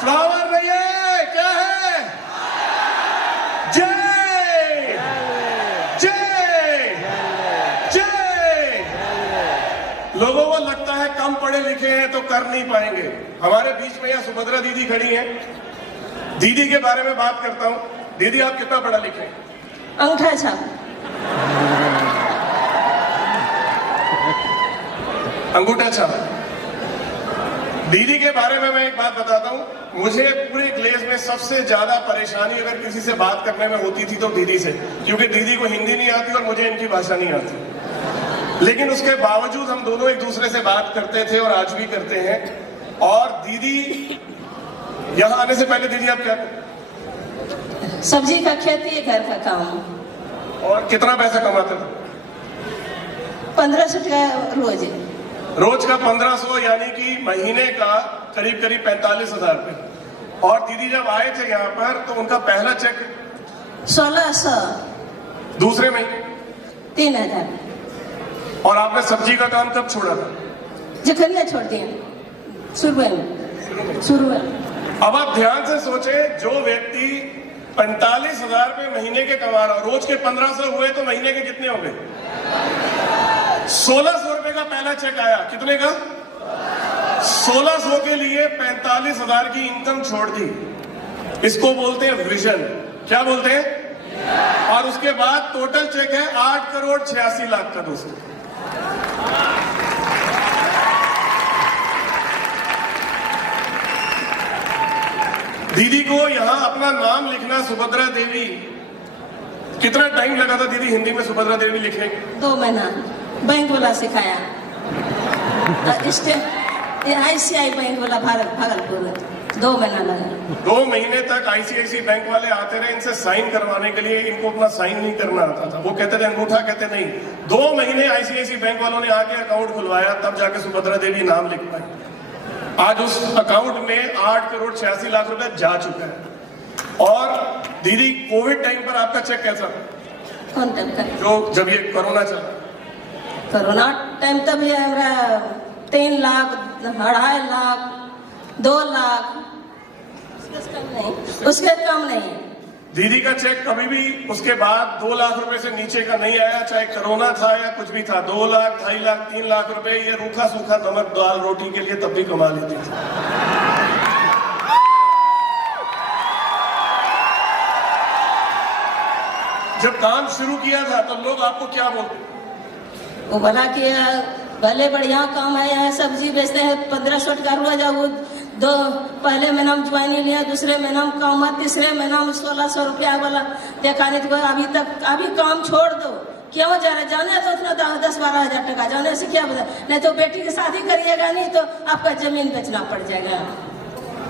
Flower नहीं है, क्या है? जय जय जय। लोगों को लगता है कम पढ़े लिखे हैं तो कर नहीं पाएंगे। हमारे बीच में यहाँ सुभद्रा दीदी खड़ी हैं। दीदी के बारे में बात करता हूँ। दीदी, आप कितना पढ़ा लिखे हैं? अंगूठा छाप। अंगूठा छाप। दीदी के बारे में मैं एक बात बताता हूँ। मुझे पूरे ग्लेज में सबसे ज्यादा परेशानी अगर किसी से बात करने में होती थी तो दीदी से, क्योंकि दीदी को हिंदी नहीं आती और मुझे इनकी भाषा नहीं आती। लेकिन उसके बावजूद हम दोनों एक दूसरे से बात करते थे और आज भी करते हैं। और दीदी, यहाँ आने से पहले दीदी आप क्या करते? सब्जी का खेती है, घर का काम। और कितना पैसा कमाते थे? 1500 टका रोज। रोज का 1500, यानी कि महीने का करीब करीब 45,000 रुपए। और दीदी जब आए थे यहाँ पर तो उनका पहला चेक 1600, दूसरे महीने 3000। और आपने सब्जी का काम कब छोड़ा था? जखनिया छोड़ दिया शुरू में। अब आप ध्यान से सोचें, जो व्यक्ति 45,000 रुपए महीने के कमा रहा, रोज के 1500 हुए तो महीने के कितने हो गए? 1600 रुपए का पहला चेक आया। कितने का? 1600 के लिए 45,000 की इनकम छोड़ दी। इसको बोलते हैं विजन। क्या बोलते हैं? और उसके बाद टोटल चेक है 8,86,00,000 का दोस्तों। दीदी को यहां अपना नाम लिखना सुभद्रा देवी, कितना टाइम लगा था दीदी हिंदी में सुभद्रा देवी लिखने के? 2 महीना बैंक वाला सिखाया। ICICI बैंक वाला भागलपुर 2 महीना लगा। 2 महीने तक ICICI बैंक वाले आते रहे इनसे साइन करवाने के लिए। इनको अपना साइन नहीं करना आता था। वो कहते थे अंगूठा, कहते नहीं। 2 महीने ICICI बैंक वालों ने आके अकाउंट खुलवाया, तब जाके सुभद्रा देवी नाम लिख पाई। आज उस अकाउंट में 8,86,00,000 रुपए जा चुका है। और दीदी, कोविड टाइम पर आपका चेक कैसा? कौन टाइम का? जो जब ये कोरोना चला। कोरोना टाइम तब ये हमारा 3 लाख, 2.5 लाख, 2 लाख, उसके कम नहीं। दीदी का चेक कभी भी उसके बाद 2 लाख रुपए से नीचे का नहीं आया, चाहे कोरोना था या कुछ भी था। 2 लाख, 2.5 लाख, 3 लाख रुपए ये रूखा सूखा नमक दाल रोटी के लिए तब भी कमा लेती थी। जब काम शुरू किया था तब लोग आपको क्या बोलते? वो भला किया, भले बढ़िया काम है, यहाँ सब्जी बेचते हैं, 1500 टका रोज। दो पहले महीना में ज्वाइनिंग लिया, दूसरे महीना में काम, तीसरे महीना में 1600 रुपया वाला देखा नहीं तो अभी काम छोड़ दो। क्यों जा रहे? जाने तो उतना 10-12 हजार टका जाने से क्या बता। नहीं तो बेटी की शादी करिएगा, नहीं तो आपका जमीन बेचना पड़ जाएगा।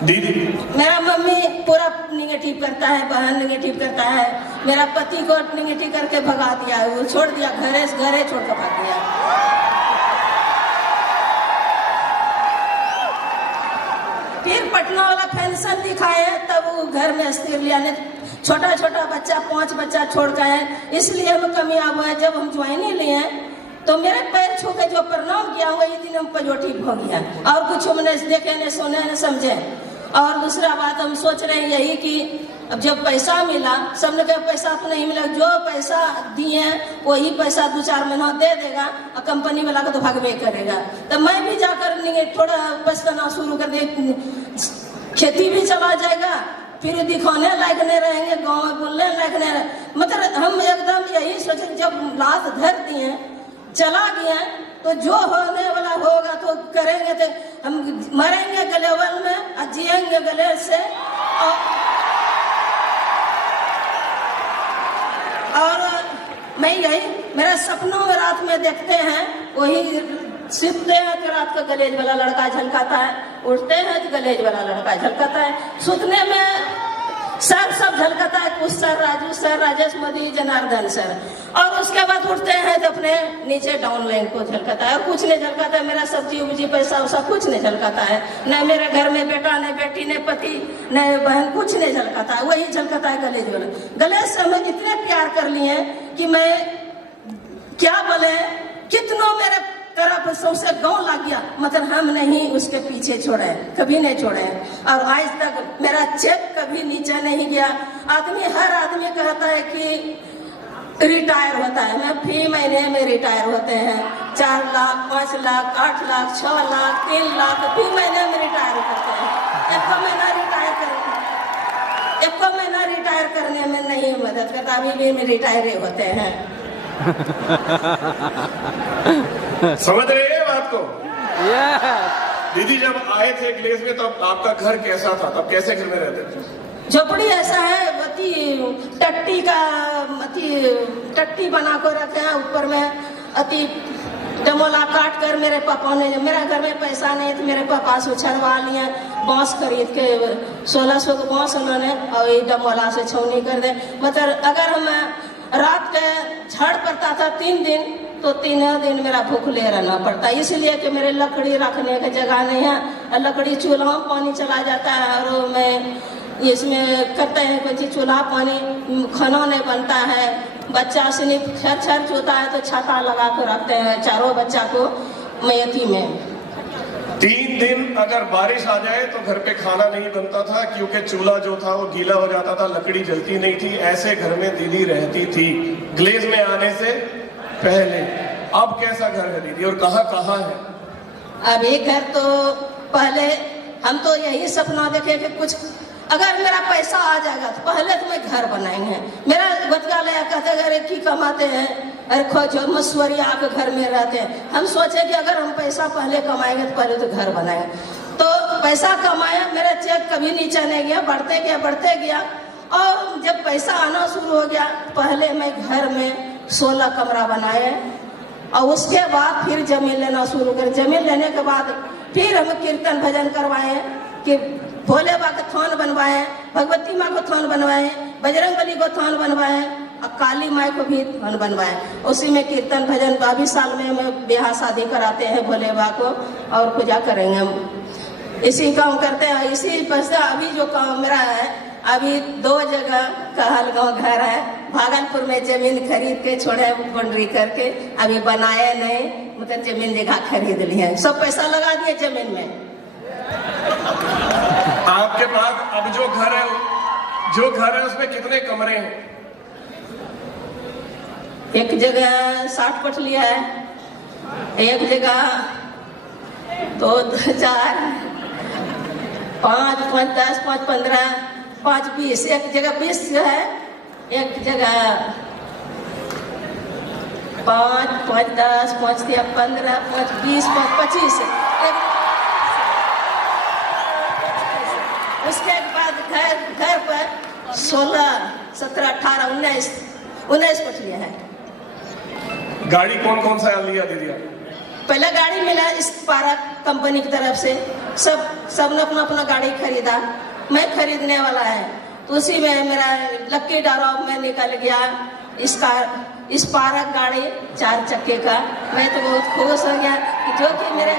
दीदी, मेरा मम्मी पूरा निगेटिव करता है, बहन निगेटिव करता है, मेरा पति को निगेटिव करके भगा दिया, वो छोड़ दिया, घरे छोड़ कर भाग दिया। फिर पटना वाला पेंशन दिखाए तब वो घर में स्थिर लिया। नहीं छोटा छोटा बच्चा, 5 बच्चा छोड़ कर है, इसलिए हम कमी हुआ है। जब हम ज्वाइनिंग लिए तो मेरे पैर छू के जो प्रणाम किया वही दिन हम पॉजिटिव हो गया। और कुछ हमने देखे न सुने न समझे। और दूसरा बात हम सोच रहे हैं यही कि अब जब पैसा मिला, सबने कहा पैसा तो नहीं मिला, जो पैसा दिए वही पैसा 2-4 महीना दे देगा और कंपनी वाला को तो भागवे करेगा। तो मैं भी जाकर थोड़ा बचतना शुरू कर दे, खेती भी चला जाएगा, फिर दिखाने लायक नहीं रहेंगे, गाँव में बोलने लायक नहीं रहे। मतलब हम एकदम यही सोचे, जब लात धर दिए चला गया तो जो होने वाला होगा तो करेंगे। तो हम मरेंगे गलेवल में और जिएंगे गले से। और मैं यही मेरा सपनों में रात में देखते हैं, वही सीखते हैं तो रात को गलेज वाला लड़का झलकाता है, उठते हैं तो गलेज वाला लड़का झलकाता है, सुतने में सब झलकाता है, कुछ sir Raju sir, Rajesh Modi, Janardan sir. और उसके बाद उठते हैं तो अपने नीचे डाउनलाइन को झलकाता है, और कुछ नहीं झलकाता है। मेरा सब्जी उब्जी पैसा वैसा कुछ नहीं झलकाता है, न मेरे घर में बेटा, न बेटी, न पति, न बहन, कुछ नहीं झलकाता है। वही झलकाता है गलेज वाला। गलेज से हमें इतने प्यार कर लिए कि मैं क्या बोले, कितनों मेरे तरफ सौंसे गाँव लग गया, मगर हम नहीं उसके पीछे छोड़े, कभी नहीं छोड़े। और आज तक मेरा चेक कभी नीचे नहीं गया। हर आदमी कहता है कि रिटायर होता है, मैं फी महीने में रिटायर होते हैं। 4 लाख, 5 लाख, 8 लाख, 6 लाख, 3 लाख फी महीने में रिटायर करते हैं। एक महीना रिटायर करने में नहीं मदद करता, अभी भी रिटायर होते हैं। समझ रहे हैं बात को? दीदी जब आए थे ग्लेज में तब आपका घर कैसा था? तब कैसे घर में रहते थे? झोपड़ी ऐसा है, टट्टी बना कर रखे हैं, ऊपर में डमोला काट कर मेरे पापा ने, मेरा घर में पैसा नहीं तो मेरे पापा से उछलवा लिए बांस खरीद के 1600 का बांस उन्होंने, और ये डमोला से छौनी कर दे। मतलब अगर हम रात के झड़ पड़ता था 3 दिन, तो 3 दिन मेरा भूखले रहना पड़ता, इसलिए कि मेरे लकड़ी रखने की जगह नहीं है। लकड़ी चूल्हा में पानी चला जाता है, और मैं इसमें करते हैं कुछ चूल्हा पानी, खाना नहीं बनता है। बच्चा से छर होता है तो छाता लगा कर रखते हैं चारों बच्चा को मेथी में। 3 दिन अगर बारिश आ जाए तो घर पे खाना नहीं बनता था, क्योंकि चूल्हा जो था वो गीला हो जाता था, लकड़ी जलती नहीं थी। ऐसे घर में दीदी रहती थी ग्लेज में आने से पहले। अब कैसा घर है दीदी, और कहाँ कहाँ है? अब एक घर तो पहले हम तो यही सपना देखे कि कुछ अगर मेरा पैसा आ जाएगा तो पहले तो मैं घर बनाएंगे। मेरा बचका लया कहते अगर की कमाते हैं, अरे खोजो मसवरिया के घर में रहते हैं। हम सोचे कि अगर हम पैसा पहले कमाएंगे तो पहले तो घर बनाएंगे। तो पैसा कमाया, मेरा चेक कभी नीचे नहीं गया, बढ़ते गया। और जब पैसा आना शुरू हो गया, पहले मैं घर में 16 कमरा बनाए, और उसके बाद फिर जमीन लेना शुरू कर। जमीन लेने के बाद फिर हम कीर्तन भजन करवाए कि भोले बाबा का थान बनवाए, भगवती माँ को थान बनवाए, बजरंग बली को थान बनवाए, और काली माँ को भी थान बनवाए। उसी में कीर्तन भजन 22 साल में हम ब्याह शादी कराते हैं भोले बाबा को, और पूजा करेंगे हम। इसी काम करते हैं। इसी पर से अभी जो काम मेरा है, अभी 2 जगह कहलगांव घर है, भागलपुर में जमीन खरीद के छोड़े बाउंड्री करके, अभी बनाए नहीं, मतलब जमीन जगह खरीद लिए, सब पैसा लगा दिए जमीन में। आपके पास अब जो घर है उसमें कितने कमरे हैं? एक जगह 60 फुट लिया है, एक जगह 2, 4, 5, 5, 10, 5, 15, 5, 20, एक जगह 20 है, एक जगह 5, 5, 10, 5, 15, 5, 20, 5, 25। उसके बाद घर पर 16, 17, 18, 19 फुट लिया है। गाड़ी कौन कौन सा लिया दीदी? पहले गाड़ी मिला स्पार्क कंपनी की तरफ से, सबने अपना अपना गाड़ी खरीदा। मैं खरीदने वाला है तो उसी में मेरा लक्की ड्रॉ में निकल गया स्पार्क गाड़ी 4 चक्के का। मैं तो बहुत खुश हो गया, जो कि मेरे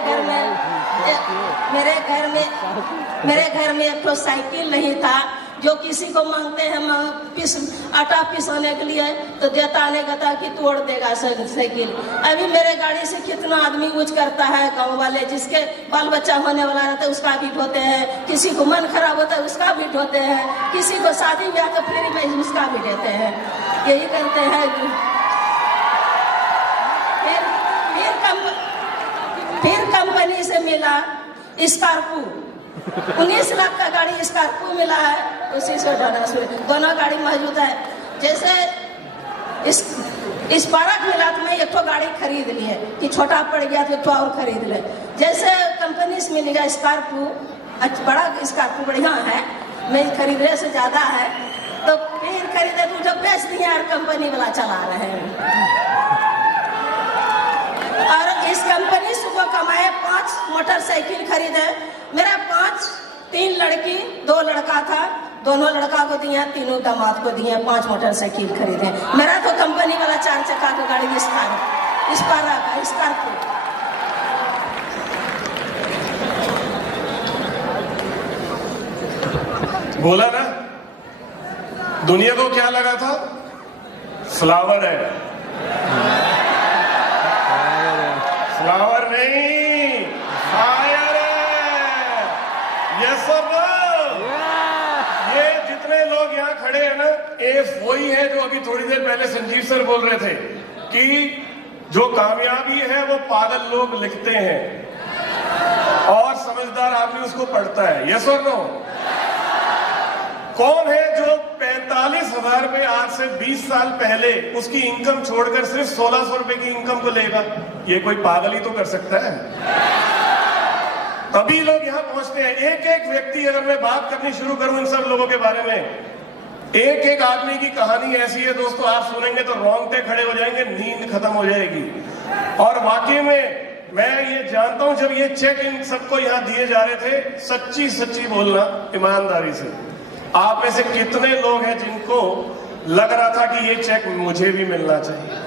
घर में एक तो साइकिल नहीं था, जो किसी को मांगते हैं आटा पिसाने के लिए तो देता नहीं, कहता कि तोड़ देगा साइकिल। अभी मेरे गाड़ी से कितना आदमी यूज करता है, गाँव वाले जिसके बाल बच्चा होने वाला रहता है उसका भी ढोते हैं, किसी को मन खराब होता है उसका भी ढोते हैं, किसी को शादी ब्याह तो फ्री में उसका भी देते हैं, यही करते हैं। फिर कंपनी से मिला स्कॉर्पियो, 19 लाख का गाड़ी स्कॉर्पियो मिला है, उसी से उठाना शुरू। दोनों गाड़ी मौजूद है। जैसे स्पार्क मिला तो मैं एक तो गाड़ी खरीद ली है कि छोटा पड़ गया तो एक तो और खरीद ले। जैसे कंपनी से मिलेगा स्कॉर्पियो, बड़ा स्कॉर्पियो बढ़िया है, मैं खरीदने से ज्यादा है, तो फिर खरीदे तो जब बेच दिए और कंपनी वाला चला रहे हैं। और इस कंपनी से वो कमाए 5 मोटरसाइकिल खरीदे। मेरा 3 लड़की 2 लड़का था, दोनों लड़का को दिया, तीनों दामाद को दिए, 5 मोटरसाइकिल खरीदे। मेरा तो कंपनी वाला 4 चक्का का गाड़ी स्कॉर्पियो। बोला ना, दुनिया को क्या लगा था? फ्लावर है। फ्लावर नहीं, फायर है। यस और नो? ये जितने लोग यहाँ खड़े हैं ना, ये वही है जो अभी थोड़ी देर पहले संजीव सर बोल रहे थे कि जो कामयाबी है वो पागल लोग लिखते हैं और समझदार आदमी उसको पढ़ता है। यस और नो? कौन है जो 45,000 रुपए आज से 20 साल पहले उसकी इनकम छोड़कर सिर्फ 1600 रुपए की इनकम को लेगा? ये कोई पागल ही तो कर सकता है। तभी लोग यहां पहुंचते हैं। एक एक व्यक्ति, अगर मैं बात करनी शुरू करूं इन सब लोगों के बारे में, एक एक आदमी की कहानी ऐसी है दोस्तों, आप सुनेंगे तो रोंगटे खड़े हो जाएंगे, नींद खत्म हो जाएगी। और वाकई में मैं ये जानता हूं, जब ये चेक इन सबको यहां दिए जा रहे थे, सच्ची सच्ची बोलना ईमानदारी से, आप में से कितने लोग हैं जिनको लग रहा था कि ये चेक मुझे भी मिलना चाहिए?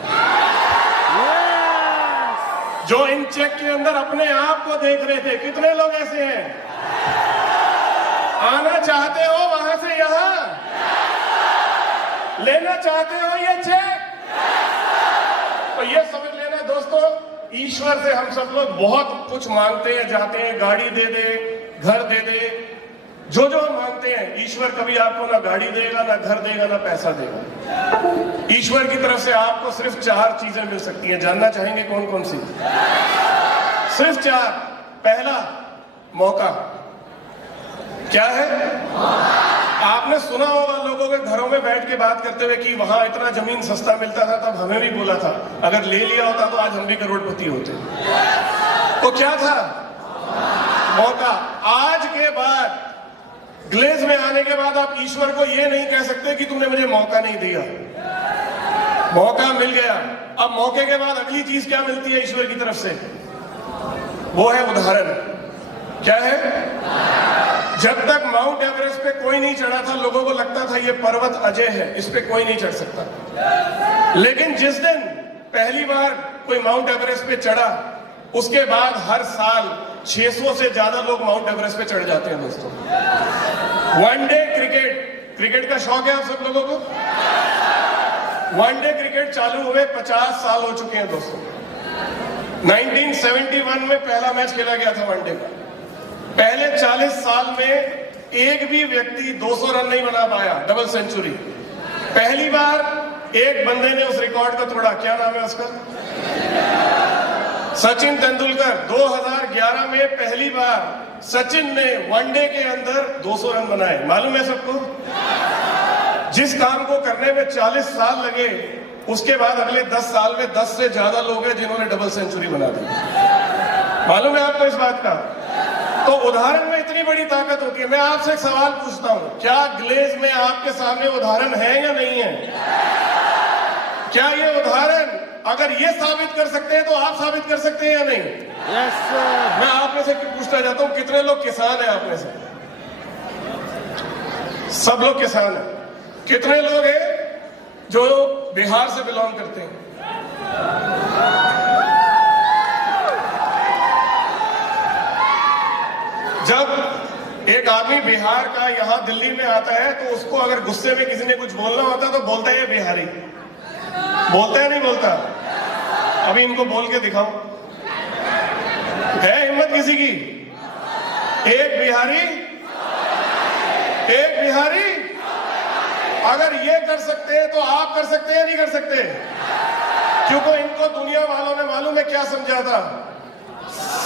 जो इन चेक के अंदर अपने आप को देख रहे थे, कितने लोग ऐसे हैं? आना चाहते हो वहां से यहां? लेना चाहते हो ये चेक? तो ये समझ लेना दोस्तों, ईश्वर से हम सब लोग बहुत कुछ मांगते हैं, जाते हैं, गाड़ी दे दे, घर दे दे, जो जो हम मांगते हैं, ईश्वर कभी आपको ना गाड़ी देगा, ना घर देगा, ना पैसा देगा। ईश्वर की तरफ से आपको सिर्फ 4 चीजें मिल सकती हैं। जानना चाहेंगे कौन कौन सी? सिर्फ 4। पहला, मौका। क्या है? आपने सुना होगा लोगों के घरों में बैठ के बात करते हुए कि वहां इतना जमीन सस्ता मिलता था, तब हमें भी बोला था, अगर ले लिया होता तो आज हम भी करोड़पति होते। तो क्या था? मौका। आज के बाद, ग्लेज में आने के बाद, आप ईश्वर को ये नहीं कह सकते कि तुमने मुझे मौका नहीं दिया। मौका मिल गया। अब मौके के बाद अगली चीज क्या मिलती है ईश्वर की तरफ से? वो है उदाहरण। क्या है? जब तक माउंट एवरेस्ट पे कोई नहीं चढ़ा था, लोगों को लगता था ये पर्वत अजय है, इस पे कोई नहीं चढ़ सकता। लेकिन जिस दिन पहली बार कोई माउंट एवरेस्ट पे चढ़ा, उसके बाद हर साल 600 से ज्यादा लोग माउंट एवरेस्ट पे चढ़ जाते हैं दोस्तों। वनडे क्रिकेट, क्रिकेट का शौक है आप सब लोगों को? वनडे क्रिकेट चालू हुए 50 साल हो चुके हैं दोस्तों। 1971 में पहला मैच खेला गया था वनडे का। पहले 40 साल में एक भी व्यक्ति 200 रन नहीं बना पाया, डबल सेंचुरी। पहली बार एक बंदे ने उस रिकॉर्ड को तोड़ा। क्या नाम है उसका? सचिन तेंदुलकर। 2011 में पहली बार सचिन ने वनडे के अंदर 200 रन बनाए। मालूम है सबको? जिस काम को करने में 40 साल लगे, उसके बाद अगले 10 साल में 10 से ज्यादा लोग हैं जिन्होंने डबल सेंचुरी बना दी। मालूम है आपको इस बात का? तो उदाहरण में इतनी बड़ी ताकत होती है। मैं आपसे एक सवाल पूछता हूं, क्या ग्लेज में आपके सामने उदाहरण है या नहीं है? क्या ये उदाहरण अगर ये साबित कर सकते हैं तो आप साबित कर सकते हैं या नहीं? Yes sir. मैं आप में से पूछना चाहता हूं, कितने लोग किसान हैं आप में से? सब लोग किसान हैं। कितने लोग हैं जो बिहार से बिलोंग करते हैं? जब एक आदमी बिहार का यहां दिल्ली में आता है तो उसको अगर गुस्से में किसी ने कुछ बोलना होता तो बोलता है ये बिहारी। बोलता है नहीं बोलता? अभी इनको बोल के दिखाओ, है हिम्मत किसी की? एक बिहारी, एक बिहारी। अगर ये कर सकते हैं तो आप कर सकते हैं नहीं कर सकते? क्योंकि इनको दुनिया वालों ने मालूम है क्या समझा था?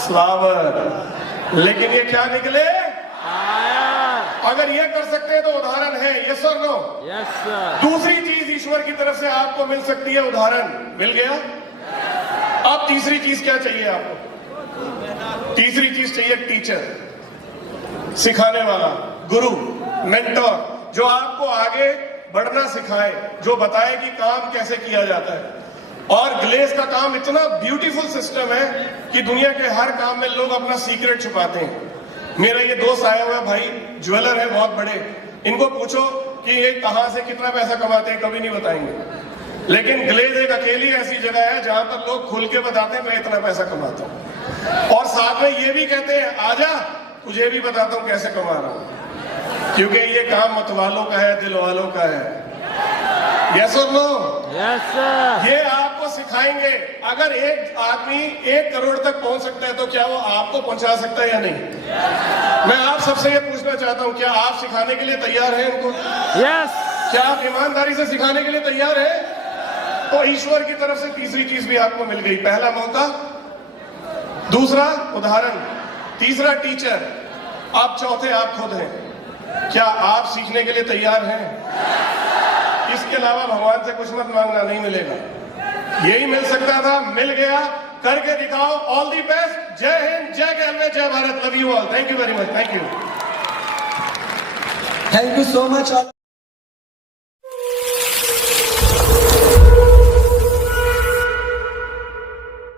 फ्लावर। लेकिन ये क्या निकले? अगर ये कर सकते हैं तो उदाहरण है। यस और नो? Yes sir. दूसरी चीज ईश्वर की तरफ से आपको मिल सकती है, उदाहरण मिल गया। अब तीसरी चीज क्या चाहिए आपको? तीसरी चीज चाहिए टीचर, सिखाने वाला, गुरु, मेंटोर, जो आपको आगे बढ़ना सिखाए, जो बताए कि काम कैसे किया जाता है। और ग्लेज का काम इतना ब्यूटीफुल सिस्टम है कि दुनिया के हर काम में लोग अपना सीक्रेट छुपाते हैं। मेरा ये दोस्त आया हुआ भाई, ज्वेलर है बहुत बड़े, इनको पूछो कि ये कहां से कितना पैसा कमाते हैं, कभी नहीं बताएंगे। लेकिन ग्लेज एक अकेली ऐसी जगह है जहां पर लोग खुल के बताते हैं मैं इतना पैसा कमाता हूं, और साथ में ये भी कहते हैं आजा तुझे भी बताता हूं कैसे कमा रहा हूं, क्योंकि ये काम मतवालों का है, दिल वालों का है। यस और नो? Yes sir. ये आपको सिखाएंगे, अगर एक आदमी 1 करोड़ तक पहुंच सकता है तो क्या वो आपको पहुंचा सकता है या नहीं? मैं आप सबसे ये पूछना चाहता हूं, क्या आप सिखाने के लिए तैयार हैं उनको? Yes. क्या आप ईमानदारी से सिखाने के लिए तैयार हैं? तो ईश्वर की तरफ से तीसरी चीज भी आपको मिल गई, पहला मौका, दूसरा उदाहरण, तीसरा टीचर, आप चौथे आप खुद हैं। क्या आप सीखने के लिए तैयार हैं? इसके अलावा भगवान से कुछ मत मांगना, नहीं मिलेगा। यही मिल सकता था, मिल गया, करके दिखाओ। All the best. जय हिंद, जय गैलवे, जय Bharat. Love you all. Thank you very much. Thank you Thank you so much.